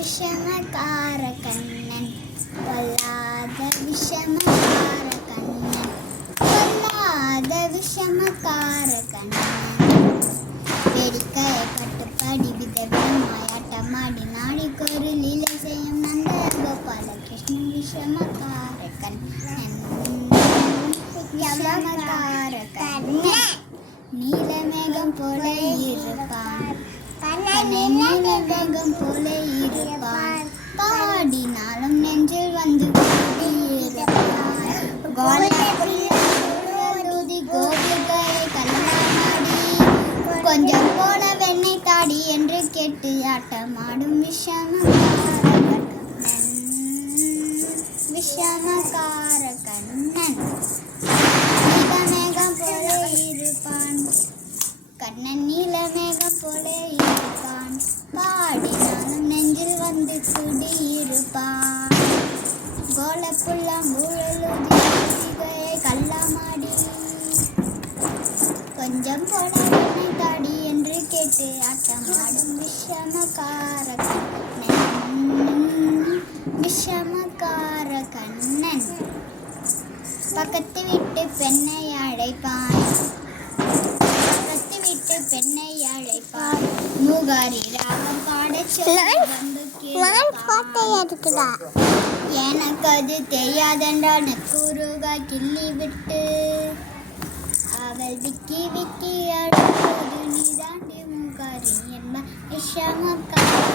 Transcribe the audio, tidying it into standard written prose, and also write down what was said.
விஷமக்கார கண்ணன் பொல்லாத விஷமக்கார கண்ணன் பொல்லாத விஷமக்கார கண்ணன் வேடிக்கையை கட்டுப்படி விதவிதமாயாட்டமாடி நாடிக்கொரு லீலை செய்யும் நந்த கோபால கிருஷ்ணன் விஷமக்கார கண்ணன் விஷமக்கார கண்ணன் நீலமேகம் போல இருப்பான் நீலமேகம் போல இருப்பான் பாடினாலும் நெஞ்சில் வந்து கோபிகளை கல்லாடி கொஞ்சம் போல வெண்ணெய் தாடி என்று கேட்டு ஆட்டமாடும் விஷமக்கார கண்ணன் நீலமேகம் போல இருப்பான் கண்ணன் நீலமேகம் போல இருப்பான் பாடினாலும் நெஞ்சில் வந்து குடியிருப்பான் கோலப்புல்லாம் ஊழலுதியை கள்ளமாடி கொஞ்சம் போல வெண்ணெய் தாடி என்று கேட்டு ஆட்டமாடும் விஷமக்கார கண்ணன் விஷமக்கார கண்ணன் பக்கத்து வீட்டு பெண்ணை அழைப்பான் பெண்ணை அழைப்பான் மூகாரி ராகம் பாடச் எனக்கு அது தெரியாதென்றால் கூறுகா கிள்ளி விட்டு அவள் விக்கி விக்கி அழும்போது நீதாண்டி மூகாரி என்ப விஷமக்கார